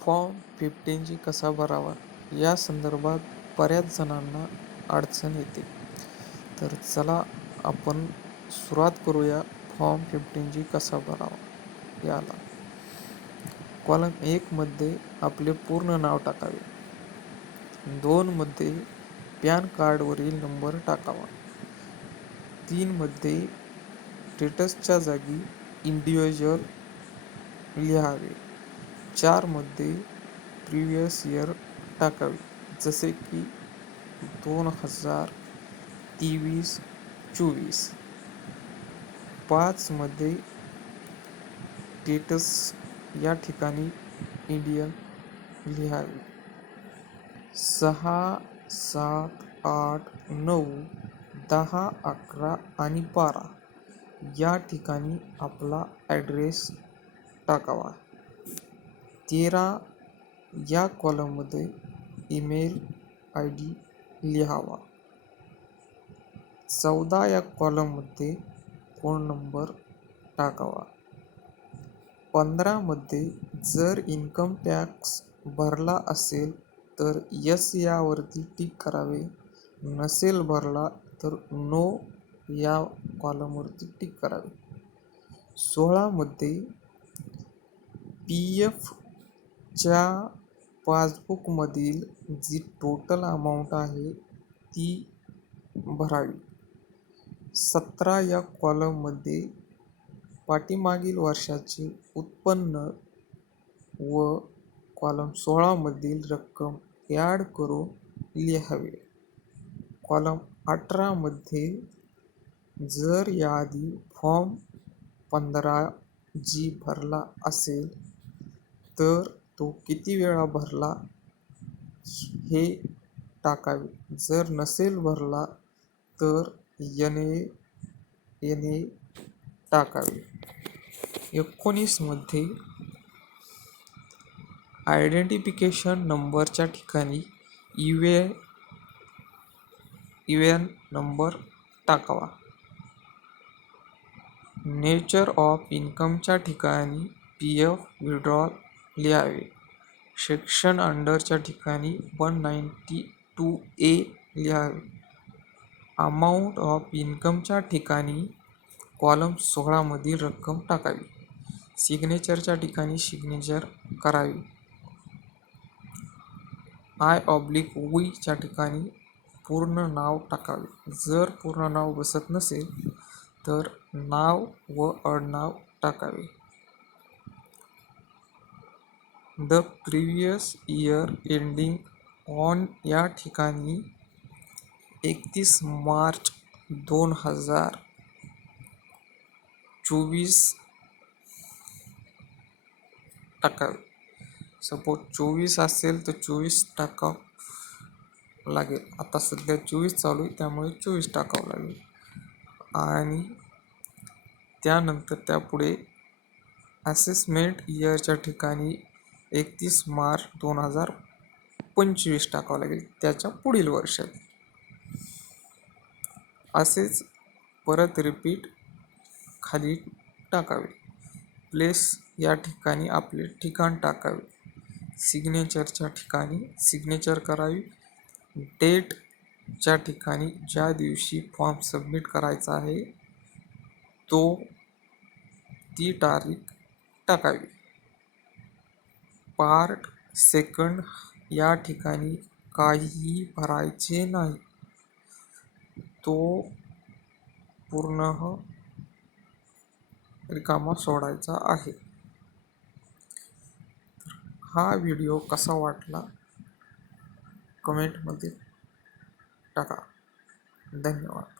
Form 15G कसा भरावा या संदर्भात बऱ्याच जणांना अडचण येते. तर चला आपण सुरुवात करूया फॉर्म 15G कसा भरावा याला. कॉलम 1 मध्ये आपले पूर्ण नाव टाकावे. 2 मध्ये पॅन कार्डवरील नंबर टाकावा. 3 मध्ये स्टेटसच्या जागी इंडिव्हिज्युअल लिहावे. 4 मध्ये प्रिव्हियस इयर टाकावे, जसे की 2023-24. 5 मध्ये स्टेटस या ठिकाणी इंडियन लिहावे. 6, 7, 8, 9, 10, 11 आणि 12 या ठिकाणी आपला ॲड्रेस टाकावा. 13 या कॉलममध्ये ईमेल ID लिहावा. 14 या कॉलममध्ये फोन नंबर टाकावा. 15 मध्ये जर इन्कम टॅक्स भरला असेल तर यस यावरती टिक करावे. नसेल भरला तर नो या कॉलमवरती टिक करावे. 16 मध्ये PF च्या पासबुकमधील जी टोटल अमाऊंट आहे ती भरावी. 17 या कॉलममध्ये पाठीमागील वर्षाचे उत्पन्न व कॉलम 16 मधील रक्कम ॲड करून लिहावे. कॉलम 18 मध्ये जर याआधी फॉर्म 15G भरला असेल तर तो किती वेळा भरला हे टाकावे. जर नसेल भरला तर NA टाकावे. 19 मध्ये आयडेंटिफिकेशन नंबरच्या ठिकाणी EN नंबर टाकावा. नेचर ऑफ इन्कमच्या ठिकाणी PF विड्रॉल लिहावे. सेक्शन अंडरच्या ठिकाणी 192A लिहावे. अमाऊंट ऑफ इन्कमच्या ठिकाणी कॉलम 16 मधील रक्कम टाकावी. सिग्नेचरच्या ठिकाणी सिग्नेचर करावी. I/V च्या ठिकाणी पूर्ण नाव टाकावे. जर पूर्ण नाव बसत नसेल तर नाव व आडनाव टाकावे. The previous year ending on या ठिकाणी 31 मार्च 2024 टाकावे. सपोज 24 असेल तर 24 टाकावं लागेल. आता सध्या 24 चालू आहे त्यामुळे 24 टाकावं लागेल. आणि त्यानंतर त्यापुढे असेसमेंट इयरच्या ठिकाणी 31 मार्च 2025 टाकावं लागेल, त्याच्या पुढील वर्षात. असेच परत रिपीट खाली टाकावे. प्लेस या ठिकाणी आपले ठिकाण टाकावे. सिग्नेचरच्या ठिकाणी सिग्नेचर करावी. डेटच्या ठिकाणी ज्या दिवशी फॉर्म सबमिट करायचा आहे ती तारीख टाकावी. पार्ट सेकंड या ठिकाणी काहीही भरायचे नाही, तो पूर्ण रिकामा सोडायचा आहे. हा व्हिडिओ कसा वाटला कमेंटमध्ये टाका. धन्यवाद.